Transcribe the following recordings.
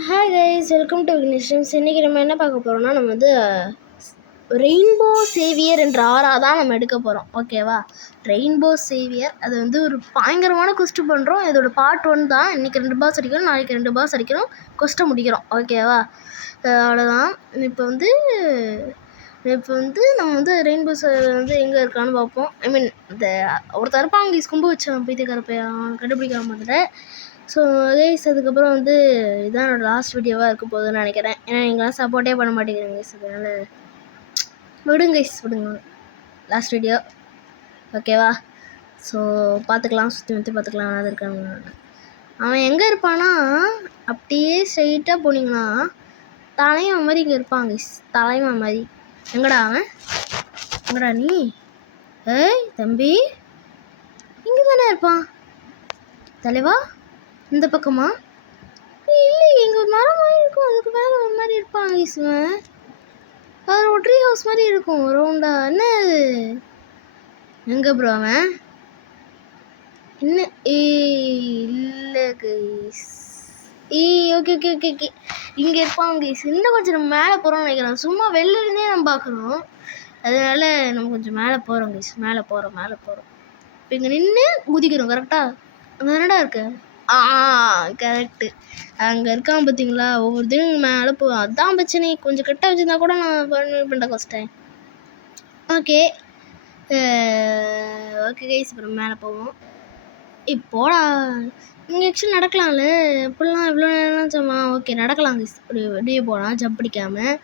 Hi guys, welcome to விக்னேஷன்ஸ். இன்றைக்கி நம்ம என்ன பார்க்க போகிறோம்னா, நம்ம வந்து ரெயின்போ சேவியர் என்ற தான் நம்ம எடுக்க போகிறோம். ஓகேவா? ரெயின்போ சேவியர் அது வந்து ஒரு பயங்கரமான கொஸ்ட் பண்ணுறோம். இதோட பார்ட் 1 தான். இன்றைக்கி 2 பாஸ் அடிக்கணும், நாளைக்கு 2 பாஸ் அடிக்கணும், கொஸ்ட்டை முடிக்கிறோம். ஓகேவா? அவ்வளோதான். இப்போ வந்து நம்ம வந்து ரெயின்போ வந்து எங்கே இருக்கான்னு பார்ப்போம். ஐ மீன் இந்த ஒருத்தர் இருப்பான், அங்கே கும்பு வச்சான் பைத்தியக்காரப்பை, அவன் கண்டுபிடிக்க மாட்டேன். ஸோ கைஸ், அதுக்கப்புறம் வந்து இதுதான் என்னோடய லாஸ்ட் வீடியோவாக இருக்க போகுதுன்னு நினைக்கிறேன். ஏன்னா நீங்களாம் சப்போர்ட்டே பண்ண மாட்டேங்கிறீங்க கைஸ். அதனால் விடுங்க கைஸ், விடுங்க. லாஸ்ட் வீடியோ ஓகேவா? ஸோ பார்த்துக்கலாம், சுற்றி பார்த்துக்கலாம். அது இருக்காங்க. அவன் எங்கே இருப்பானா, அப்படியே ஸ்ட்ரைட்டாக போனீங்கன்னா தலைவன் மாதிரி இங்கே இருப்பான் கைஸ். தலைவன் மாதிரி. எங்கடா அவன்? எங்கடா நீ? ஏய் தம்பி, இங்கே தானே இருப்பான். தலைவா இந்த பக்கமா? இல்லை, எங்கள் ஒரு மரம் மாதிரி இருக்கும், அதுக்கு மேலே ஒரு மாதிரி இருப்பாங்க ஈஸ்வன். அது ஒரு ட்ரீ ஹவுஸ் மாதிரி இருக்கும் ரவுண்டா. என்ன எங்கே ப்ரோ அவன்? என்ன? இல்லை guys. Okay okay okay okay, இங்கே இருப்பாங்க கைஸ். இன்னும் கொஞ்சம் நம்ம மேலே போகிறோம்னு நினைக்கிறோம். சும்மா வெளிலேருந்தே நம்ம பார்க்குறோம், அதனால நம்ம கொஞ்சம் மேலே போகிறோம் கைஸ். மேலே போகிறோம். இப்போ இங்கே நின்று குதிக்கிறோம். கரெக்டாக அங்கே என்னடா இருக்கு? கரெக்டு. அங்கே இருக்கான் பார்த்தீங்களா? ஒவ்வொருத்தையும் மேலே போவோம். அதுதான் பிரச்சனை. கொஞ்சம் கெட்ட வச்சுருந்தா கூட நான் பண்ண கஷ்டம். ஓகே கைஸ், அப்புறம் மேலே போவோம். இப்போடா இங்கே ஆக்சுவலி நடக்கலாம்ல. இப்படிலாம் இவ்வளோ நேரம் சம்மா. ஓகே நடக்கலாம் கைஸ். இப்படி வெளியே போகலாம் ஜம்ப் பிடிக்காமல்.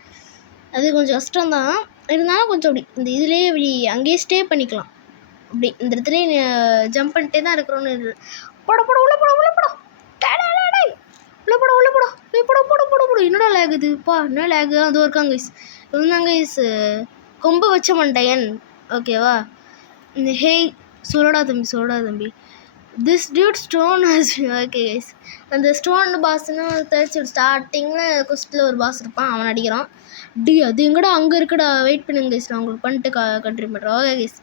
அது கொஞ்சம் கஷ்டம்தான், இருந்தாலும் கொஞ்சம் அப்படி இந்த இதுலேயே இப்படி அங்கேயே ஸ்டே பண்ணிக்கலாம். அப்படி இந்த இடத்துலேயே ஜம்ப் பண்ணிட்டே தான் இருக்கிறோன்னு. போட உள்ள போட என்னடா லேக் இதுப்பா? என்ன லேகு? அது இருக்காங்க கைஸ். இருந்தாங்க கைஸ், கொம்பு வச்ச மண்டையன். ஓகேவா? ஹேய் சொல்லடா தம்பி. This Dude stone has. Okay guys, அந்த ஸ்டோன் பாஸ்ன்னு தெரிச்சு ஸ்டார்டிங்கில் கொஸ்டில் ஒரு பாஸ் இருப்பான், அவன் அடிக்கிறான். அது எங்கடா அங்கே இருக்குடா. வெயிட் பண்ணுங்க கைஸ், நான் உங்களுக்கு பண்ணிட்டு கண்ட்ரி பண்ணுறேன். Okay guys.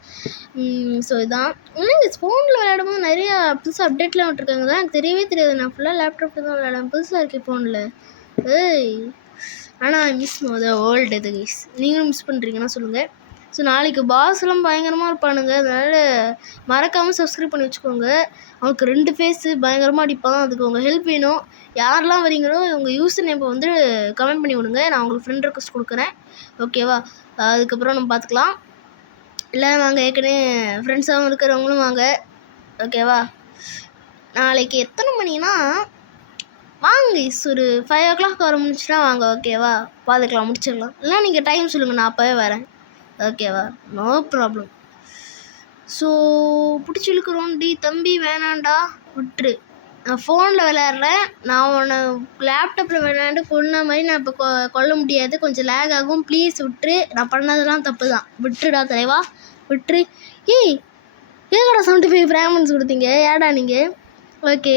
ஸோ இதான் இன்னும் கைஸ். ஃபோனில் விளையாடும்போது நிறையா புதுசாக அப்டேட்லாம் விட்டுருக்காங்க தான். எனக்கு தெரியவே தெரியாது. நான் ஃபுல்லாக லேப்டாப்பில் தான் விளையாடுவேன். புதுசாக இருக்கேன் ஃபோனில். ஏய் ஆனால் மிஸ் த வேர்ல்டு இது கைஸ். நீங்களும் மிஸ் பண்ணுறீங்கன்னா சொல்லுங்கள். ஸோ நாளைக்கு பாஸ்லாம் பயங்கரமாக இருப்பானுங்க, அதனால் மறக்காமல் சப்ஸ்கிரைப் பண்ணி வச்சுக்கோங்க. அவனுக்கு 2 ஃபேஸு பயங்கரமாக அடிப்பான். அதுக்கு உங்கள் ஹெல்ப் வேணும். யாரெல்லாம் வரீங்களோ உங்கள் யூசர் நேம் வந்து கமெண்ட் பண்ணி விடுங்க. நான் உங்களுக்கு ஃப்ரெண்ட் ரெக்வஸ்ட் கொடுக்குறேன். ஓகேவா? அதுக்கப்புறம் நம்ம பார்த்துக்கலாம். இல்லை வாங்க, ஏற்கனவே ஃப்ரெண்ட்ஸாகவும் இருக்கிறவங்களும் வாங்க. ஓகேவா? நாளைக்கு எத்தனை மணினா வாங்க, ஒரு 5 o'clock வர முடிச்சுன்னா வாங்க. ஓகேவா? பார்த்துக்கலாம், முடிச்சிடலாம். இல்லை நீங்கள் டைம் சொல்லுங்கள், நான் அப்போவே வரேன். ஓகேவா? No problem. ஸோ பிடிச்சி இழுக்கிறோம். தம்பி வேணாண்டா, விட்டுரு. நான் ஃபோனில் விளையாடுறேன். நான் உன்னை லேப்டாப்பில் விளையாண்டு கொன்ன மாதிரி நான் இப்போ கொல்ல முடியாது. கொஞ்சம் லேக் ஆகும். ப்ளீஸ் விட்டுரு. நான் பண்ணதெல்லாம் தப்பு தான். விட்டுடா தலைவா, விட்டுரு. ஏதோட 75 ஃப்ராக்மெண்ட்ஸ் கொடுத்தீங்க, ஏடா நீங்கள்? ஓகே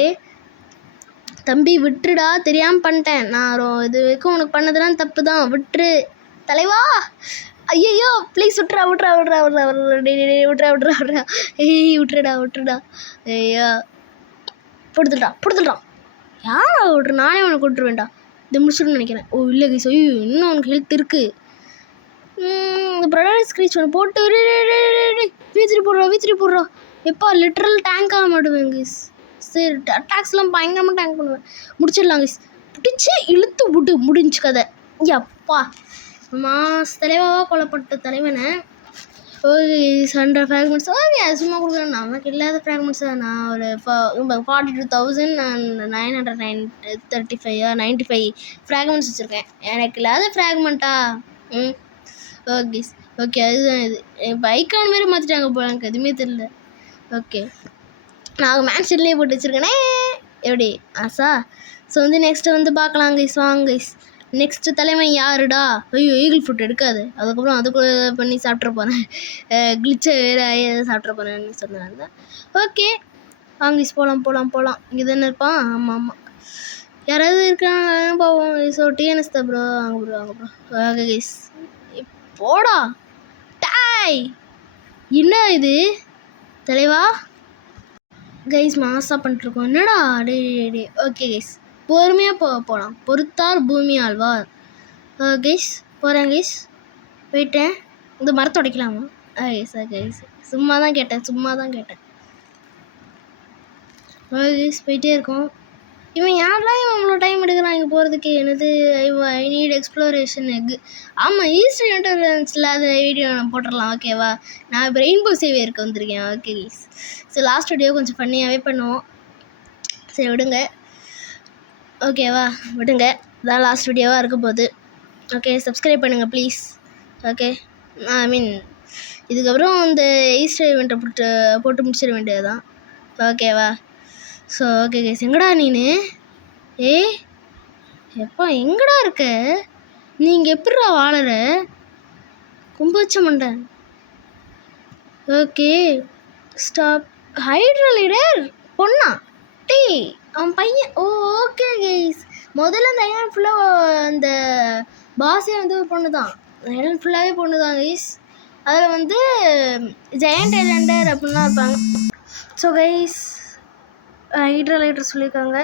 தம்பி விட்டுடா, தெரியாமல் பண்ணிட்டேன். நான் இது வரைக்கும் உனக்கு பண்ணதெல்லாம் தப்பு தான். விட்டுரு தலைவா. ஐயோ ப்ளீஸ் விட்றா. விட்டுறா. ஐயா கொடுத்துட்டான். யாரா விட்ரு? நானே உனக்கு விட்டுருவேண்டா. இதை முடிச்சுட்டு நினைக்கிறேன். ஓ இல்லை கைஸ், ஐயோ இன்னும் உனக்கு ஹெல்த் இருக்குது. இந்த ப்ரொடக்ட் ஸ்க்ரீச் ஒன்று போட்டு வீத்திரி போடுறா. எப்பா லிட்ரல் டேங்க் ஆக மாட்டுவேன் கைஸ். சரி, அட்டாக்ஸ்லாம் பயங்கரமாக டேங்க் பண்ணுவேன். முடிச்சிடலாம் கைஸ். பிடிச்சி இழுத்து விட்டு முடிஞ்சு கதை. எப்பா தலைவாக கொல்லப்பட்ட தலைவனை ஒரு 100 ஃப்ராக்மெண்ட்ஸ் ஓகே சும்மா கொடுக்குறேன். நமக்கு இல்லாத ஃப்ராக்மெண்ட்ஸ் தான். நான் ஒரு 42,935 ஃப்ராக்மெண்ட்ஸ் வச்சுருக்கேன். எனக்கு இல்லாத ஃப்ராக்மெண்ட்டா? ஓகே அதுதான் இது. இப்போ ஐக்கான் மாரி மாற்றிட்டாங்க போல, எனக்கு எதுவுமே தெரியல. ஓகே நான் மேன்ஷன்லேயே போட்டு வச்சுருக்கேனே. எப்படி ஆசா? ஸோ வந்து நெக்ஸ்ட்டு வந்து பார்க்கலாம் கைஸ். வாங்க கைஸ். நெக்ஸ்ட்டு தலைவன் யாருடா? ஐயோ ஈகிள் ஃபுட் எடுக்காது. அதுக்கப்புறம் அதுக்குள்ளே பண்ணி சாப்பிட்ற போகிறேன். கிளிச்சை வேறு சாப்பிட்ற போகிறேன்னு சொன்னாங்க. ஓகே வாங்க போகலாம். இங்கே தானே இருப்பான். ஆமாம் யாராவது இருக்காங்க போவோம். ஸோ டிஎன்எஸ் தான் ப்ரோ. வாங்க ப்ரோ. ஓகே கைஸ் போடா. டாய் என்ன இது தலைவா? கைஸ் மாஸாக பண்ணிட்டுருக்கோம். என்னடா டே. ஓகே கைஸ் பொறுமையாக போகலாம். பொறுத்தார் பூமி ஆழ்வார். கைஸ் போகிறேன் கைஸ். போயிட்டேன். இந்த மரத்தை உடைக்கலாமா? கைஸ் கைஸ் சும்மா தான் கேட்டேன். கைஸ் போயிட்டே இருக்கோம். இவன் யாரெல்லாம் இவ்வளோ டைம் எடுக்கிறான் இங்கே போகிறதுக்கு? எனது ஐ நீட் எக்ஸ்ப்ளோரேஷன் எக்கு. ஆமாம், ஈஸ்டர் இன்டர்வென்ஸில் அது வீடியோ நான் போட்டுடலாம். ஓகேவா? நான் இப்போ ரெயின்போ சேவியருக்கு வந்திருக்கேன். Okay guys. So last video கொஞ்சம் ஃபன்னியாகவே பண்ணுவோம். சரி விடுங்க. ஓகேவா? விடுங்க. இதான் லாஸ்ட் வீடியோவாக இருக்க போகுது. ஓகே, சப்ஸ்கிரைப் பண்ணுங்கள் ப்ளீஸ். ஓகே, ஐ மீன் இதுக்கப்புறம் இந்த ஈஸ்டர் ஈவெண்ட்டை போட்டு முடிச்சிட வேண்டியது தான். ஓகேவா? So okay guys. எங்கடா நீனு? எப்பா எங்கடா இருக்க? நீங்கள் எப்படிடா வாழற? கும்பச்ச மண்டை. Okay stop. ஹைட்ரா லீடர் பொண்ணா? அவன் பையன். Okay guys. முதல்ல அந்த ஐலாண்ட் ஃபுல்லாக அந்த பாஸே வந்து ஒரு பொண்ணு தான். ஐலாண்ட் ஃபுல்லாகவே பொண்ணு தான் கைஸ். அதில் வந்து ஜெயண்ட் ஐலாண்டர் அப்படின்லாம் இருப்பாங்க. ஸோ கைஸ் ஹைட்ரா லைட்டர் சொல்லியிருக்காங்க.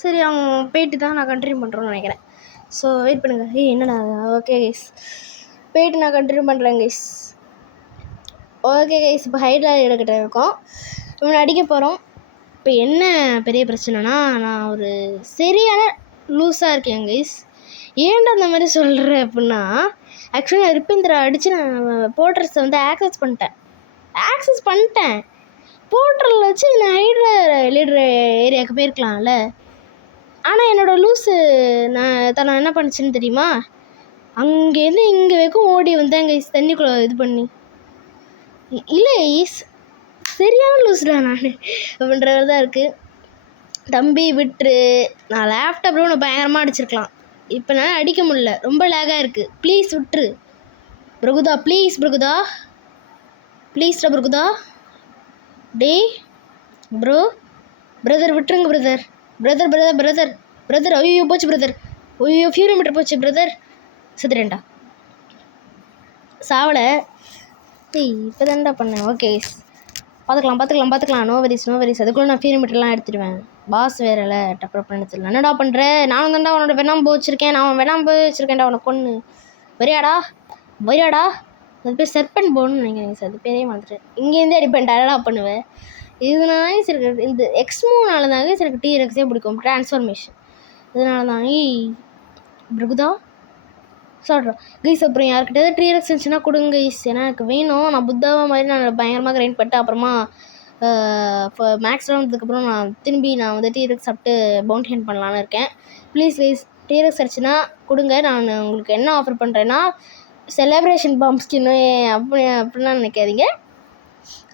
சரி, அவங்க போயிட்டு தான் நான் கண்டினியூ பண்ணுறோன்னு நினைக்கிறேன். ஸோ வெயிட் பண்ணுங்கள். என்னடா? ஓகே கைஸ், போயிட்டு நான் கண்டினியூ பண்ணுறேன் கைஸ். ஓகே கைஸ், இப்போ ஹைட்ரா லைட்டர்கிட்ட இருக்கோம். இவனை அடிக்க போகிறோம். இப்போ என்ன பெரிய பிரச்சனைனா, நான் ஒரு சரியான லூஸாக இருக்கேன் கைஸ். ஏன்டா அந்த மாதிரி சொல்கிறேன் அப்படின்னா, ஆக்சுவலி நான் ரிப்பேந்திரா அடித்து நான் போர்ட்ரஸை வந்து ஆக்சஸ் பண்ணிட்டேன். போர்ட்டரில் வச்சு நான் ஹைட்ரா லீடர் ஏரியாவுக்கு போயிருக்கலாம்ல. ஆனால் என்னோடய லூஸு நான் என்ன பண்ணிச்சுன்னு தெரியுமா? அங்கேருந்து இங்கே வரைக்கும் ஓடி வந்தேன் கைஸ், தண்ணிக்குள்ளே இது பண்ணி. இல்லை ஈஸ், சரியான லூஸ்டா நான் அப்படின்ற மாதிரி தான் இருக்குது. தம்பி விட்டுரு. நான் லேப்டாப்பில் ஒன்று பயங்கரமாக அடிச்சிருக்கலாம். இப்போ நான் அடிக்க முடியல, ரொம்ப லேகாக இருக்குது. ப்ளீஸ் விட்டுரு பிரகுதா. ப்ளீஸ்டா பிரகுதா. டேய் பிரதர் விட்டுருங்க பிரதர். ஐயோ போச்சு பிரதர். ஐயோ ஃபியூரி மீட்டர் போச்சு பிரதர். செத்துறேன்டா. சாவலை. இப்போ தான்டா பண்ணேன். ஓகே பார்த்துக்கலாம். No worries. அதுக்குள்ளே நான் ஃபியூரி மீட்டர்லாம் எடுத்துடுவேன். பாஸ் வேறல டப்பர் பண்ண தெரியல. என்னடா பண்ணுறேன்? நானும் தான்டா உன்னோட வெண்ணாம்பு வச்சுருக்கேன். நான் வெண்ணாம்பு வச்சுருக்கேன்டா. உனக்கு கொன்று வரியாடா. அது பேர் செர்பன் போன்னு நினைக்கிறேன் சார். அது பேரே வந்துட்டு இங்கேருந்தே அடிப்பேன். டயர்டாக பண்ணுவேன். இதனால சரி இந்த எக்ஸ்மோனால தாங்க எனக்கு டீரெக்ஸே பிடிக்கும். ட்ரான்ஸ்ஃபர்மேஷன் இதனால தான். பிரகுதா சொல்கிறோம் கைஸ். அப்புறம் யாருக்கிட்ட டீரெக்ஸ் இருந்துச்சுன்னா கொடுங்க கைஸ், ஏன்னா எனக்கு வேணும். நான் புத்தாவா மாதிரி நான் பயங்கரமாக கிரைண்ட் பண்ணிட்டு அப்புறமா இப்போ மேக்ஸில் வந்ததுக்கப்புறம் நான் வந்து டீரெக்ஸ் சாப்பிட்டு பவுண்ட் ஹேண்ட் பண்ணலான்னு இருக்கேன். ப்ளீஸ் கைஸ், டீரெக்ஸ் அடிச்சுன்னா கொடுங்க. நான் உங்களுக்கு என்ன ஆஃபர் பண்ணுறேன்னா, செலிப்ரேஷன் பாம் ஸ்கின்னு அப்படிலாம் நினைக்காதீங்க.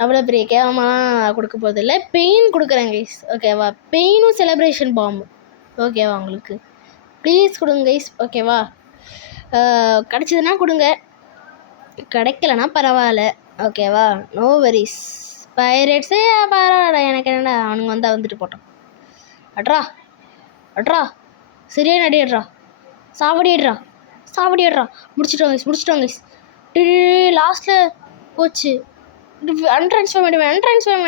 அவ்வளோ பெரிய கேவலமாக கொடுக்க போகிறதில்ல. பெயின் கொடுக்குறேன் கைஸ். ஓகேவா? பெயினும் செலிப்ரேஷன் பாம்பு. ஓகேவா? உங்களுக்கு ப்ளீஸ் கொடுங்க கைஸ். ஓகேவா? கிடச்சிதுன்னா கொடுங்க, கிடைக்கலனா பரவாயில்ல. ஓகேவா? No worries. பைரேட்ஸே பரவாயில்ல, எனக்கு என்னடா, அவனுங்க வந்தால் வந்துட்டு போட்டோம். அட்ரா சரியான அடிடுறா. சாவடிடுறா. முடிச்சிட்டோம் கைஸ். லாஸ்ட்டில் போச்சு. அன்ட்ரான்ஸ்ஃபார்ம்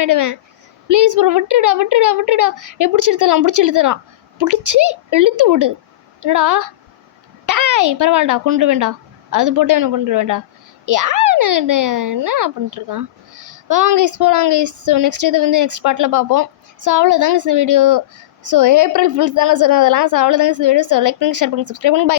ஆகிடுவேன். ப்ளீஸ் ப்ரோ, விட்டுடா. பிடிச்சி இழுத்து விடு. என்னடா பரவாயில்லடா, கொண்டு வேண்டா. அது போட்டு எனக்கு கொண்டு வேண்டா. யார் என்ன பண்ணிட்டுருக்கான்? வாங்க கைஸ் போகலாம் கைஸ். ஸோ நெக்ஸ்ட் பார்ட்டில் பார்ப்போம். ஸோ அவ்வளோதாங்க இந்த வீடியோ. ஸோ ஏப்ரல் ஃபுல்ஸ் தானே சொன்னோம் அதெல்லாம். ஸோ அவ்வளோதாங்க இந்த வீடியோ. ஸோ லைக் பண்ணுங்கள், ஷேர் பண்ணுங்கள், சப்ஸ்கிரைப் பண்ணுங்கள்.